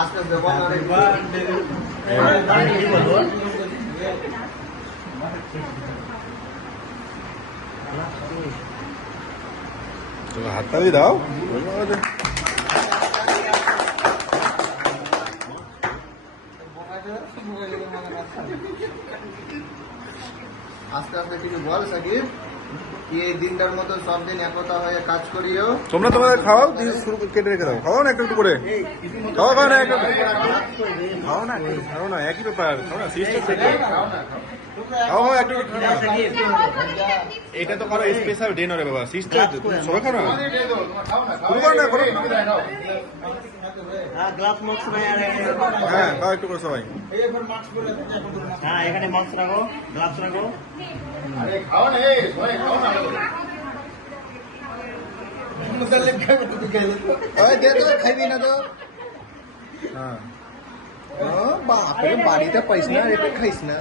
আস্তে আস্তে বল হাতটা দিয়ে দাও। আস্তে আস্তে কিছু বল সাকিব, কি এই দিনটার মতো সব দিন একতা হয়ে কাজ করিও। তোমরা তোমাদের খাওয়াও, দিয়ে শুরু কেটে রেখে দাও। খাওয়াও না একটু একটু করে, খাওয়া খাও না একটু, খাও না খাও না, একই ব্যাপার, খাও না সিস্টেম থেকে খাও, খাও একটু একটু খাও না। এটা তো করো স্পেশাল ডে নরে বাবা, সিস্টেম সবাই খাও না, শুরু করো না, করো। গ্লাস মাস্ক হ্যাঁ খাও একটু করে সবাই। হ্যাঁ এখানে মাস্ক রাখো, গ্লাস রাখো। খাইবি না তো হ্যাঁ বাপরে বাড়িতে পাইস না, এটা খাইস না।